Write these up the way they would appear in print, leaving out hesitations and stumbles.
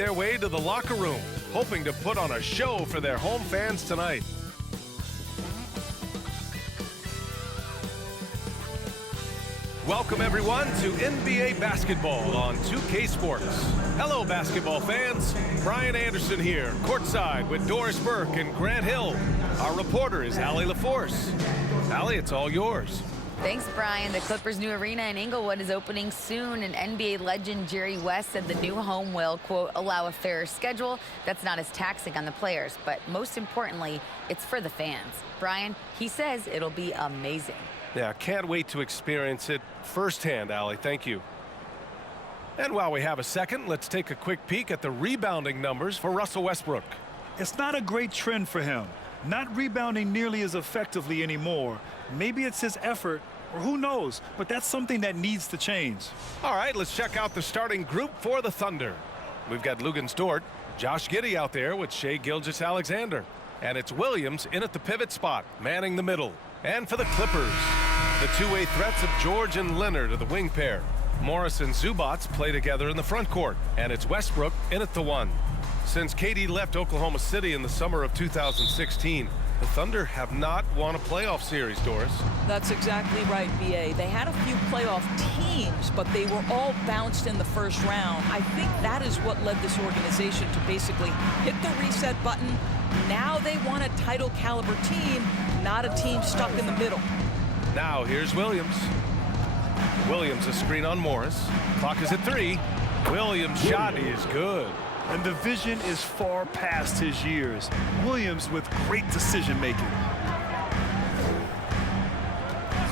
their way to the locker room, hoping to put on a show for their home fans tonight. Welcome everyone to NBA basketball on 2K Sports. Hello basketball fans, Brian Anderson here, courtside with Doris Burke and Grant Hill. Our reporter is Allie LaForce. Allie, it's all yours. Thanks, Brian. The Clippers' new arena in Inglewood is opening soon, and NBA legend Jerry West said the new home will, quote, allow a fairer schedule that's not as taxing on the players, but most importantly, it's for the fans. Brian, he says it'll be amazing. Yeah, can't wait to experience it firsthand, Allie. Thank you. And while we have a second, let's take a quick peek at the rebounding numbers for Russell Westbrook. It's not a great trend for him. Not rebounding nearly as effectively anymore. Maybe it's his effort, or who knows, but that's something that needs to change. All right, let's check out the starting group for the Thunder. We've got Luguentz Dort, Josh Giddey out there with Shai Gilgeous-Alexander. And it's Williams in at the pivot spot, manning the middle. And for the Clippers, the two-way threats of George and Leonard are the wing pair. Morris and Zubac play together in the front court, and it's Westbrook in at the one. Since KD left Oklahoma City in the summer of 2016, the Thunder have not won a playoff series, Doris. That's exactly right, B.A. They had a few playoff teams, but they were all bounced in the first round. I think that is what led this organization to basically hit the reset button. Now they want a title caliber team, not a team stuck in the middle. Now here's Williams. Williams a screen on Morris. Clock is at 3. Williams' shot is good. And the vision is far past his years. Williams with great decision-making.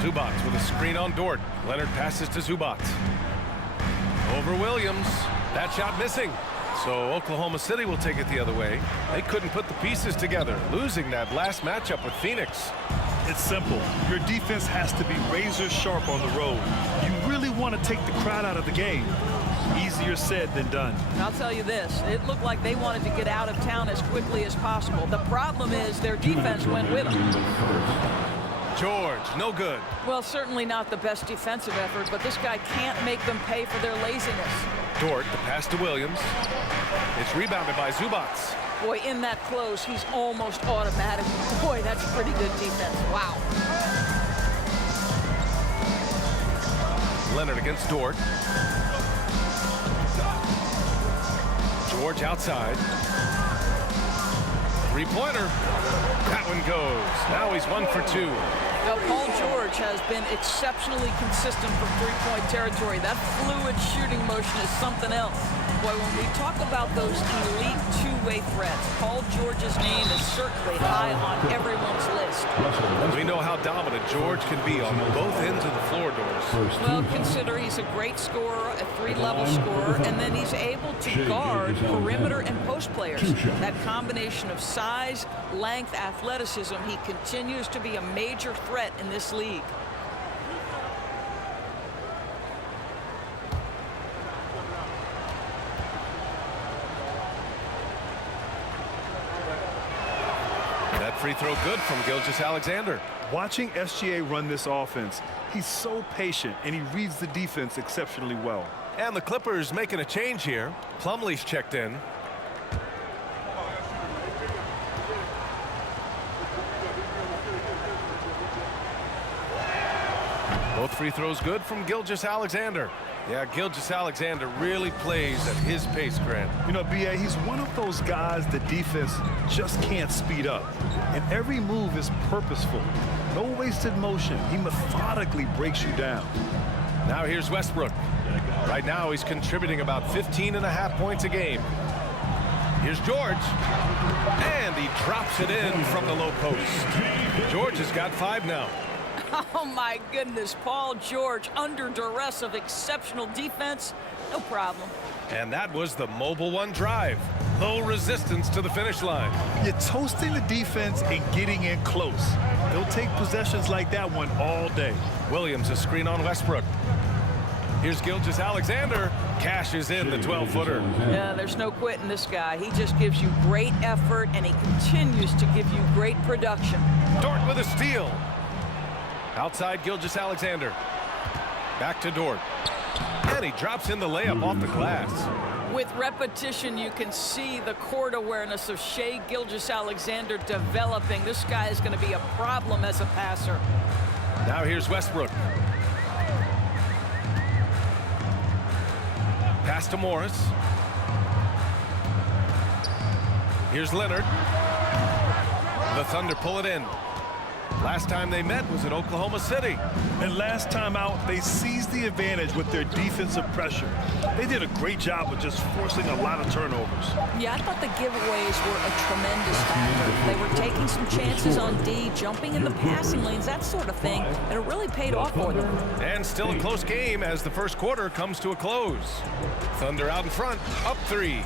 Zubac with a screen on Dort. Leonard passes to Zubac. Over Williams. That shot missing. So Oklahoma City will take it the other way. They couldn't put the pieces together, losing that last matchup with Phoenix. It's simple. Your defense has to be razor sharp on the road. You really want to take the crowd out of the game. Easier said than done. I'll tell you this, it looked like they wanted to get out of town as quickly as possible. The problem is their defense went with them. George, no good. Well, certainly not the best defensive effort, but this guy can't make them pay for their laziness. Dort, the pass to Williams. It's rebounded by Zubac. Boy, in that close, he's almost automatic. Boy, that's pretty good defense. Wow. Leonard against Dort. George outside. Three-pointer. That one goes. Now he's 1 for 2. Well, Paul George has been exceptionally consistent from three-point territory. That fluid shooting motion is something else. Boy, when we talk about those elite two-way threats, Paul George's name is certainly high on everyone's list. We know how dominant George can be on both ends of the floor, Doris. Well, consider he's a great scorer, a three-level scorer, and then he's able to guard perimeter and post players. That combination of size, length, athleticism, he continues to be a major threat in this league. Free throw good from Gilgeous-Alexander. Watching SGA run this offense, he's so patient and he reads the defense exceptionally well. And the Clippers making a change here. Plumlee's checked in. Both free throws good from Gilgeous-Alexander. Yeah, Gilgeous-Alexander really plays at his pace, Grant. You know, B.A., he's one of those guys the defense just can't speed up. And every move is purposeful. No wasted motion. He methodically breaks you down. Now here's Westbrook. Right now he's contributing about 15.5 points a game. Here's George. And he drops it in from the low post. George has got 5 now. Oh, my goodness. Paul George under duress of exceptional defense. No problem. And that was the mobile one drive. Low resistance to the finish line. You're toasting the defense and getting in close. They'll take possessions like that one all day. Williams a screen on Westbrook. Here's Gilgeous-Alexander. Cashes in the 12-footer. Yeah, there's no quitting this guy. He just gives you great effort, and he continues to give you great production. Dort with a steal. Outside Gilgeous-Alexander. Back to Dort. And he drops in the layup off the glass. With repetition, you can see the court awareness of Shai Gilgeous-Alexander developing. This guy is going to be a problem as a passer. Now here's Westbrook. Pass to Morris. Here's Leonard. The Thunder pull it in. Last time they met was in Oklahoma City. And last time out, they seized the advantage with their defensive pressure. They did a great job of just forcing a lot of turnovers. Yeah, I thought the giveaways were a tremendous factor. They were taking some chances on D, jumping in the passing lanes, that sort of thing, and it really paid off for them. And still a close game as the first quarter comes to a close. Thunder out in front, up 3.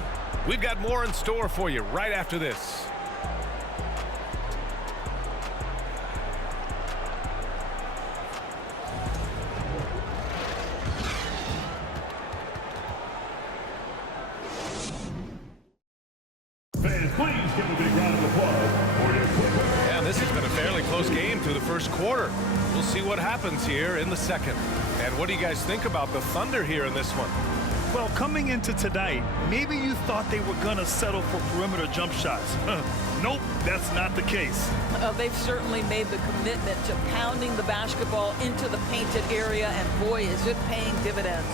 We've got more in store for you right after this. Please give a big round of applause for your Clippers. And this has been a fairly close game through the first quarter. We'll see what happens here in the second. And what do you guys think about the Thunder here in this one? Well, coming into tonight, maybe you thought they were going to settle for perimeter jump shots. Nope, that's not the case. They've certainly made the commitment to pounding the basketball into the painted area, and boy, is it paying dividends.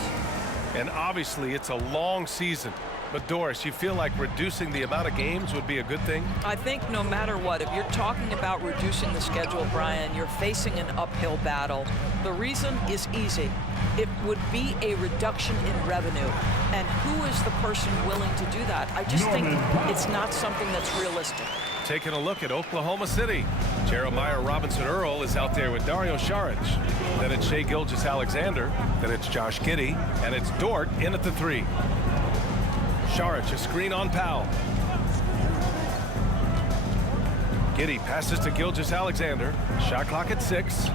And obviously, it's a long season. But Doris, you feel like reducing the amount of games would be a good thing? I think no matter what, if you're talking about reducing the schedule, Brian, you're facing an uphill battle. The reason is easy. It would be a reduction in revenue. And who is the person willing to do that? I just think it's not something that's realistic. Taking a look at Oklahoma City. Jeremiah Robinson-Earl is out there with Dario Saric. Then it's Shai Gilgeous-Alexander. Then it's Josh Giddey. And it's Dort in at the 3. Saric, a screen on Powell. Giddey passes to Gilgeous-Alexander. Shot clock at 6.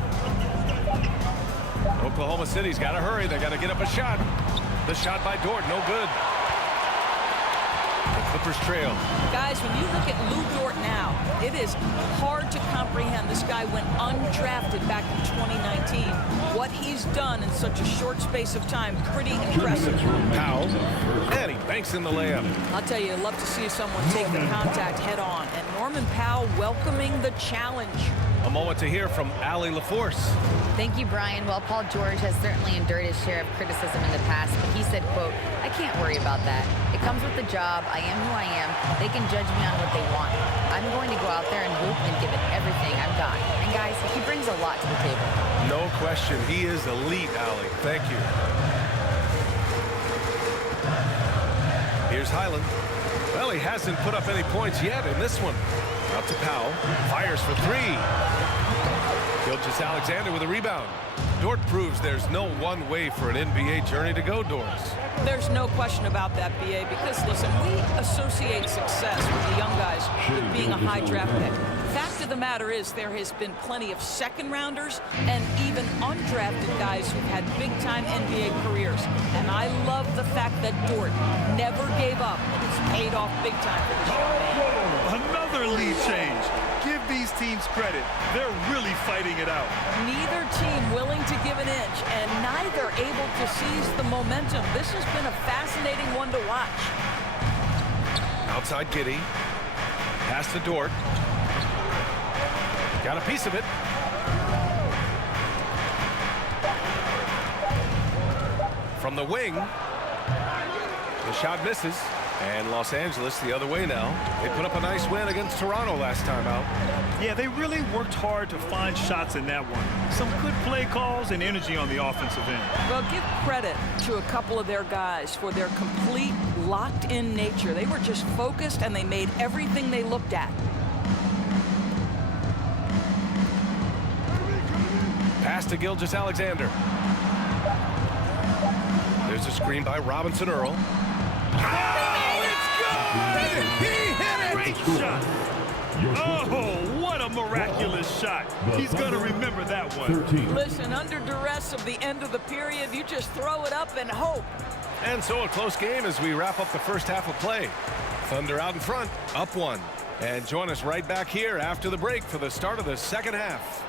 Oklahoma City's got to hurry. They got to get up a shot. The shot by Dort, no good. The Clippers trail. Guys, when you look at Lou Dort now, it is hard to comprehend. This guy went undrafted back in 2019. What he's done in such a short space of time, pretty impressive. Powell, and he banks in the layup. I'll tell you, I'd love to see someone take the contact head on. And Norman Powell welcoming the challenge. A moment to hear from Allie LaForce. Thank you, Brian. Well, Paul George has certainly endured his share of criticism in the past, but he said, quote, "I can't worry about that. It comes with the job. I am who I am. They can judge me on what they want. I'm going to go out there and hoop and give it everything I've got." And guys, he brings a lot to the table. No question. He is elite, Allie. Thank you. Here's Highland. Well, he hasn't put up any points yet in this one. Out to Powell. Fires for 3. Gilgeous-Alexander with a rebound. Dort proves there's no one way for an NBA journey to go, Doris. There's no question about that, BA, because, listen, we associate success with the young guys with being a high draft pick. Fact of the matter is there has been plenty of second-rounders and even undrafted guys who've had big-time NBA careers. And I love the fact that Dort never gave up, and it's paid off big time for this young man. Another lead change. Give these teams credit. They're really fighting it out. Neither team willing to give an inch, and neither able to seize the momentum. This has been a fascinating one to watch. Outside Giddey. Pass to Dort. Got a piece of it. From the wing. The shot misses. And Los Angeles the other way now. They put up a nice win against Toronto last time out. Yeah, they really worked hard to find shots in that one. Some good play calls and energy on the offensive end. Well, give credit to a couple of their guys for their complete locked-in nature. They were just focused, and they made everything they looked at. Pass to Gilgeous-Alexander. There's a screen by Robinson-Earl. He hit it! Great shot! Oh, what a miraculous shot. He's going to remember that one. Listen, under duress of the end of the period, you just throw it up and hope. And so a close game as we wrap up the first half of play. Thunder out in front, up 1. And join us right back here after the break for the start of the second half.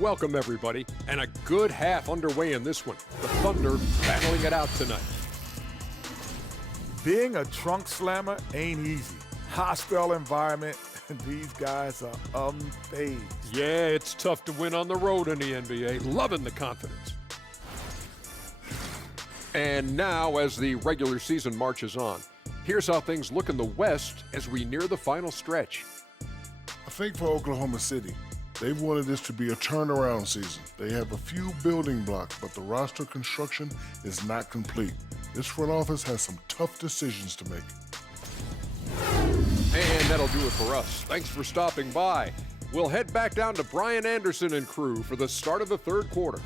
Welcome, everybody, and a good half underway in this one. The Thunder battling it out tonight. Being a trunk slammer ain't easy. Hostile environment, and these guys are unfazed. Yeah, it's tough to win on the road in the NBA. Loving the confidence. And now, as the regular season marches on, here's how things look in the West as we near the final stretch. I think for Oklahoma City, they've wanted this to be a turnaround season. They have a few building blocks, but the roster construction is not complete. This front office has some tough decisions to make. And that'll do it for us. Thanks for stopping by. We'll head back down to Brian Anderson and crew for the start of the third quarter.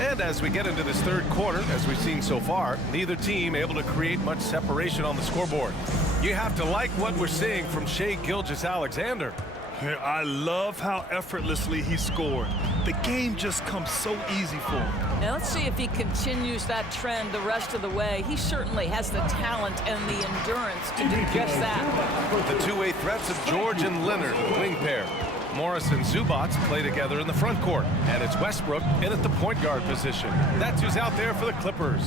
And as we get into this third quarter, as we've seen so far, neither team able to create much separation on the scoreboard. You have to like what we're seeing from Shai Gilgeous-Alexander. I love how effortlessly he scored. The game just comes so easy for him. Now let's see if he continues that trend the rest of the way. He certainly has the talent and the endurance to do just that. The two-way threats of George and Leonard, the wing pair. Morris and Zubats play together in the front court, and it's Westbrook in at the point guard position. That's who's out there for the Clippers.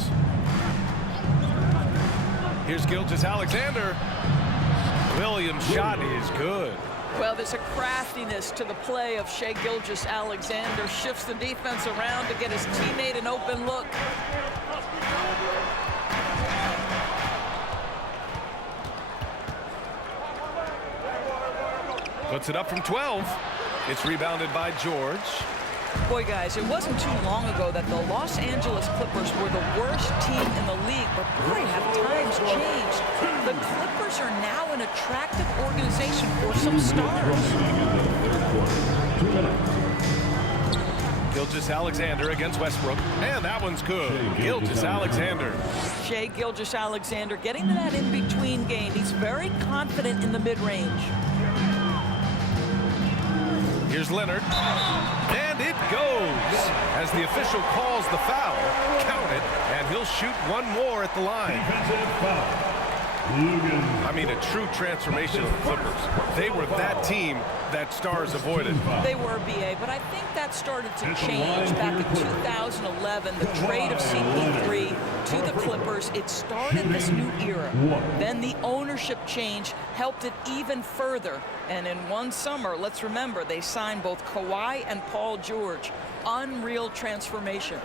Here's Gilgeous-Alexander. Williams' shot is good. Well, there's a craftiness to the play of Shai Gilgeous-Alexander. Shifts the defense around to get his teammate an open look. Puts it up from 12. It's rebounded by George. Boy, guys, it wasn't too long ago that the Los Angeles Clippers were the worst team in the league, but boy, have times changed. The Clippers are now an attractive organization for some stars. Gilgeous-Alexander against Westbrook, and that one's good. Gilgeous-Alexander. Shai Gilgeous-Alexander getting to that in-between game. He's very confident in the mid-range. Here's Leonard, and it goes. As the official calls the foul, count it, and he'll shoot one more at the line. Defensive foul. I mean, a true transformation of the Clippers. They were that team that stars avoided. They were, BA, but I think that started to change back in 2011, the trade of CP3 to the Clippers. It started this new era. Then the ownership change helped it even further. And in one summer, let's remember, they signed both Kawhi and Paul George. Unreal transformation.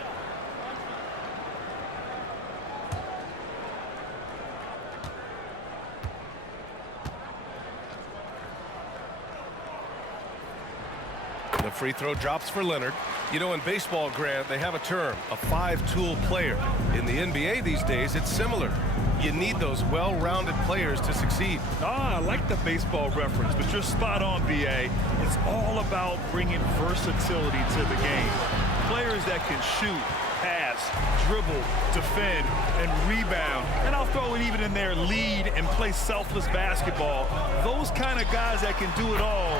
The free throw drops for Leonard. You know, in baseball, Grant, they have a term, a five-tool player. In the NBA these days, it's similar. You need those well-rounded players to succeed. I like the baseball reference, but you're spot on, BA. It's all about bringing versatility to the game. Players that can shoot, pass, dribble, defend, and rebound. And I'll throw it even in there, lead and play selfless basketball. Those kind of guys that can do it all,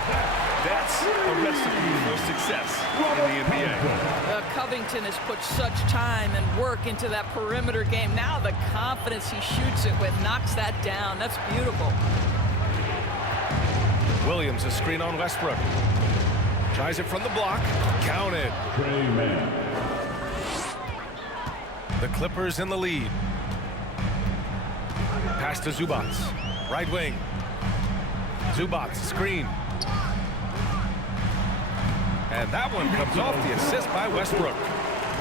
that's a recipe for success in the NBA. Covington has put such time and work into that perimeter game. Now the confidence he shoots it with knocks that down. That's beautiful. Williams, a screen on Westbrook. Tries it from the block. Count it. The Clippers in the lead. Pass to Zubats. Right wing. Zubats, screen. And that one comes off the assist by Westbrook.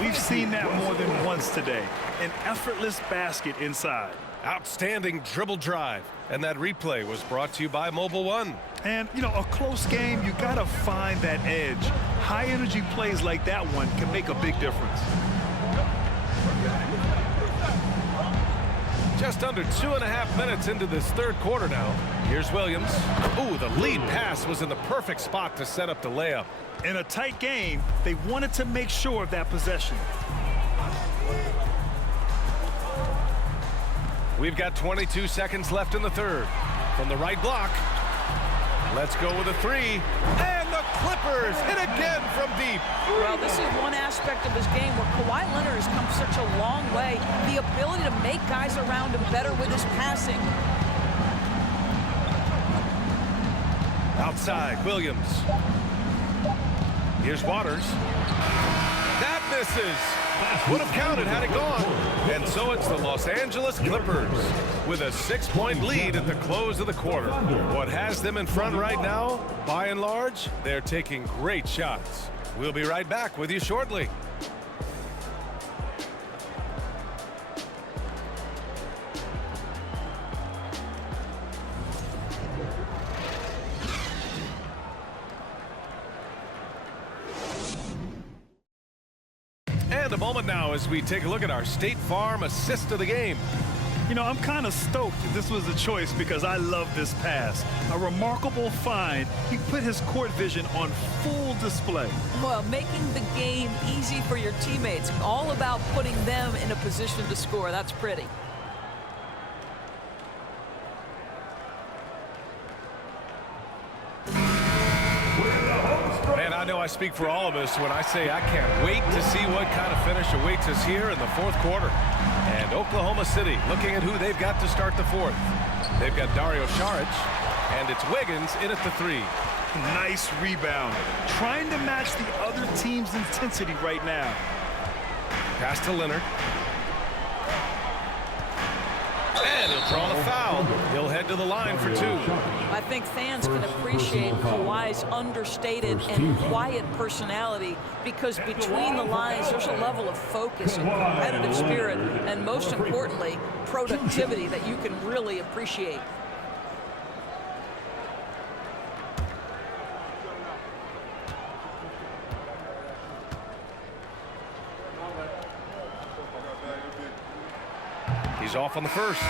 We've seen that more than once today. An effortless basket inside. Outstanding dribble drive. And that replay was brought to you by Mobile One. And, you know, a close game, you got to find that edge. High-energy plays like that one can make a big difference. Just under 2.5 minutes into this third quarter now. Here's Williams. Ooh, the lead pass was in the perfect spot to set up the layup. In a tight game, they wanted to make sure of that possession. We've got 22 seconds left in the third. From the right block. Let's go with a three. And the Clippers hit again from deep. Well, this is one aspect of his game where Kawhi Leonard has come such a long way. The ability to make guys around him better with his passing. Outside, Williams. Here's Waters. That misses. Would have counted had it gone. And so it's the Los Angeles Clippers with a 6-point lead at the close of the quarter. What has them in front right now, by and large, they're taking great shots. We'll be right back with you shortly. And a moment now as we take a look at our State Farm assist of the game. You know, I'm kind of stoked that this was a choice because I love this pass. A remarkable find. He put his court vision on full display. Well, making the game easy for your teammates. All about putting them in a position to score. That's pretty. Man, I know I speak for all of us when I say I can't wait to see what kind of finish awaits us here in the fourth quarter. And Oklahoma City looking at who they've got to start the fourth. They've got Dario Saric, and it's Wiggins in at the 3. Nice rebound. Trying to match the other team's intensity right now. Pass to Leonard. And he'll draw the foul. He'll head to the line for 2. I think fans can appreciate Kawhi's understated and quiet personality because between the lines there's a level of focus and competitive spirit and most importantly productivity that you can really appreciate. He's off on the first.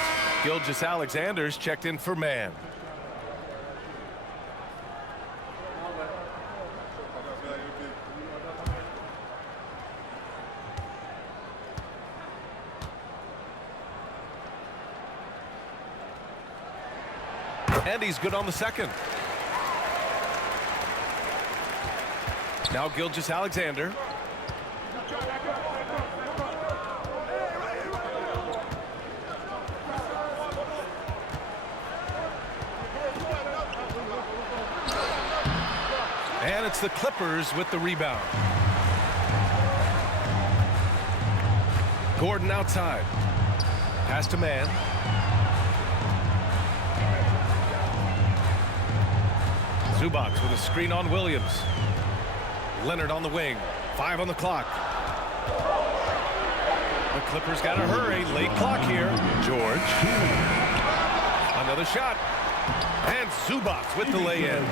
Gilgeous-Alexander's checked in for man. And he's good on the second. Now Gilgeous-Alexander. And it's the Clippers with the rebound. Gordon outside. Pass to man. Zubac with a screen on Williams. Leonard on the wing. 5 on the clock. The Clippers got to hurry. Late clock here. George. Another shot. And Zubac with the lay-in.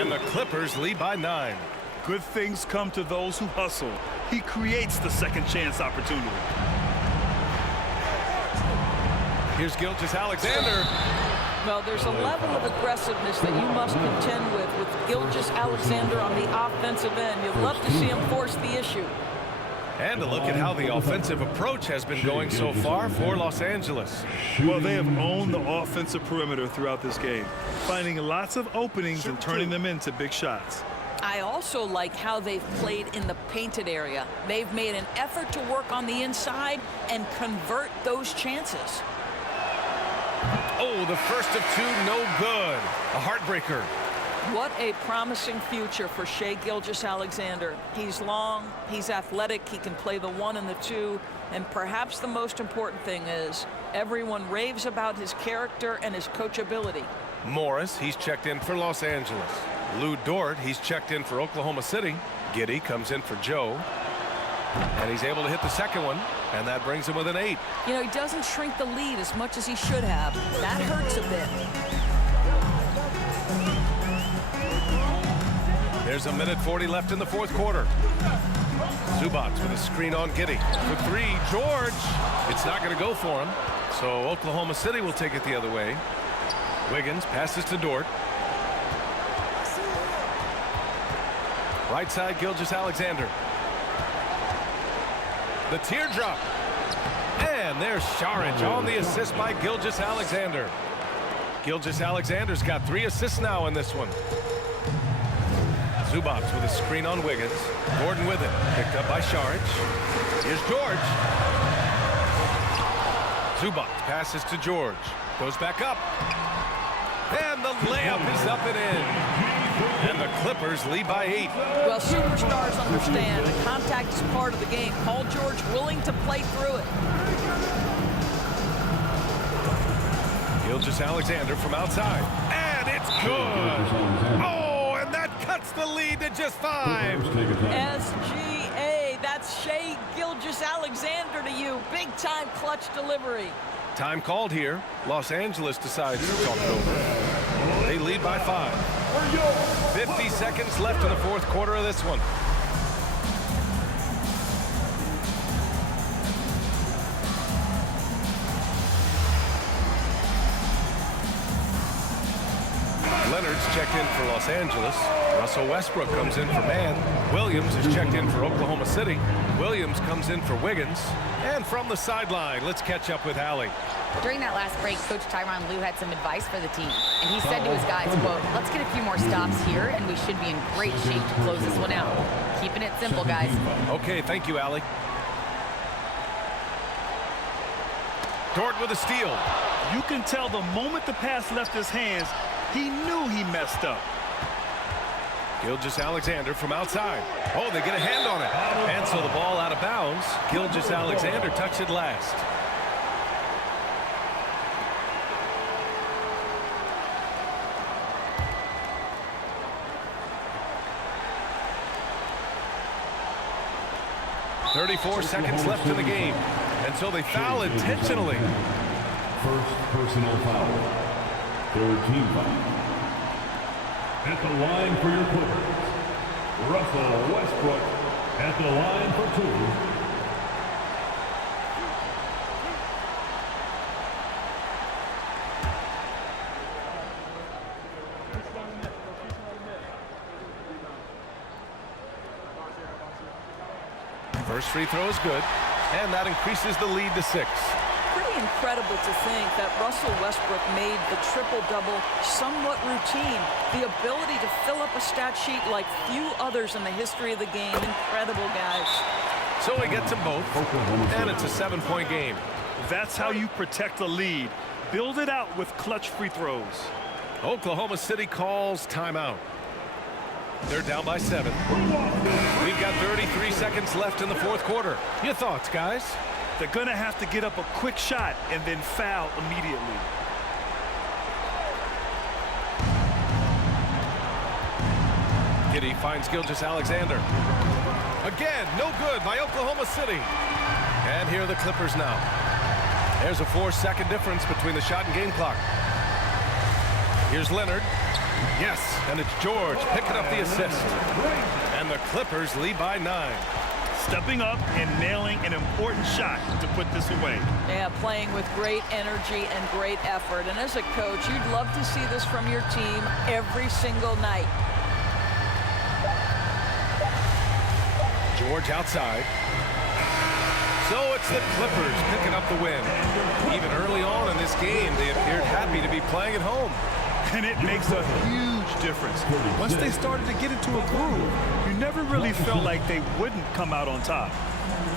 And the Clippers lead by 9. Good things come to those who hustle. He creates the second chance opportunity. Here's Gilgeous-Alexander. Well, there's a level of aggressiveness that you must contend with Gilgeous-Alexander on the offensive end. You'd love to see him force the issue. And a look at how the offensive approach has been going so far for Los Angeles. Well, they have owned the offensive perimeter throughout this game, finding lots of openings and turning them into big shots. I also like how they've played in the painted area. They've made an effort to work on the inside and convert those chances. Oh, the first of 2, no good. A heartbreaker. What a promising future for Shai Gilgeous-Alexander. He's long, he's athletic, he can play the 1 and the 2, and perhaps the most important thing is everyone raves about his character and his coachability. Morris, he's checked in for Los Angeles. Lou Dort, he's checked in for Oklahoma City. Giddey comes in for Joe. And he's able to hit the second one, and that brings him with an 8. You know, he doesn't shrink the lead as much as he should have. That hurts a bit. There's a minute 40 left in the fourth quarter. Zubac with a screen on Giddey. For 3, George. It's not going to go for him. So Oklahoma City will take it the other way. Wiggins passes to Dort. Right side, Gilgeous-Alexander. The teardrop. And there's Saric on the assist by Gilgeous-Alexander. Gilgeous-Alexander's got 3 assists now in this one. Zubac with a screen on Wiggins. Gordon with it. Picked up by Saric. Here's George. Zubac passes to George. Goes back up. And the layup is up and in. And the Clippers lead by 8. Well, superstars understand that contact is part of the game. Paul George willing to play through it. Gilgeous-Alexander from outside. And it's good. Oh, and that cuts the lead to just 5. SGA, that's Shai Gilgeous-Alexander to you. Big-time clutch delivery. Time called here. Los Angeles decides to talk it over. They lead by 5. 50 seconds left in the fourth quarter of this one. Leonard's checked in for Los Angeles. Russell Westbrook comes in for man. Williams is checked in for Oklahoma City. Williams comes in for Wiggins. And from the sideline, let's catch up with Allie. During that last break, Coach Tyronn Lue had some advice for the team. And he said to his guys, quote, let's get a few more stops here, and we should be in great shape to close this one out. Keeping it simple, guys. Okay, thank you, Allie. Dort with a steal. You can tell the moment the pass left his hands, he knew he messed up. Gilgeous-Alexander from outside. Oh, they get a hand on it. And so the ball out of bounds. Gilgeous-Alexander touched it last. .34 seconds left in the game. And so they foul intentionally. First personal foul. Third team foul. At the line for your Clippers, Russell Westbrook at the line for 2. First free throw is good, and that increases the lead to 6. Pretty incredible to think that Russell Westbrook made the triple-double somewhat routine. The ability to fill up a stat sheet like few others in the history of the game. Incredible, guys. So he gets them both, and it's a 7-point game. That's how you protect the lead. Build it out with clutch free throws. Oklahoma City calls timeout. They're down by 7. We've got 33 seconds left in the fourth quarter. Your thoughts, guys? They're going to have to get up a quick shot and then foul immediately. Giddey finds Gilgeous-Alexander. Again, no good by Oklahoma City. And here are the Clippers now. There's a 4-second difference between the shot and game clock. Here's Leonard. Yes, and it's George picking up the assist. And the Clippers lead by 9. Stepping up and nailing an important shot to put this away. Yeah, playing with great energy and great effort. And as a coach, you'd love to see this from your team every single night. George outside. So it's the Clippers picking up the win. Even early on in this game, they appeared happy to be playing at home. And it makes a huge difference. Once they started to get into a groove, you never really felt like they wouldn't come out on top.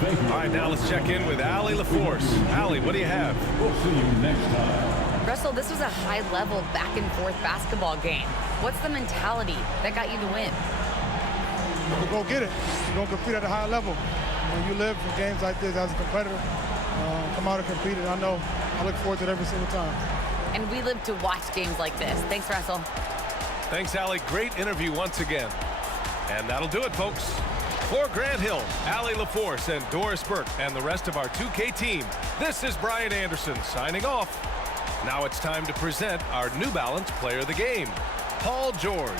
All right, now let's check in with Allie LaForce. Allie, what do you have? We'll see you next time. Russell, this was a high-level back-and-forth basketball game. What's the mentality that got you the win? We'll go get it. We're going to compete at a high level. When you live for games like this as a competitor, come out and compete, and I look forward to it every single time. And we live to watch games like this. Thanks, Russell. Thanks, Allie. Great interview once again. And that'll do it, folks. For Grant Hill, Allie LaForce, and Doris Burke, and the rest of our 2K team, this is Brian Anderson signing off. Now it's time to present our New Balance Player of the Game, Paul George.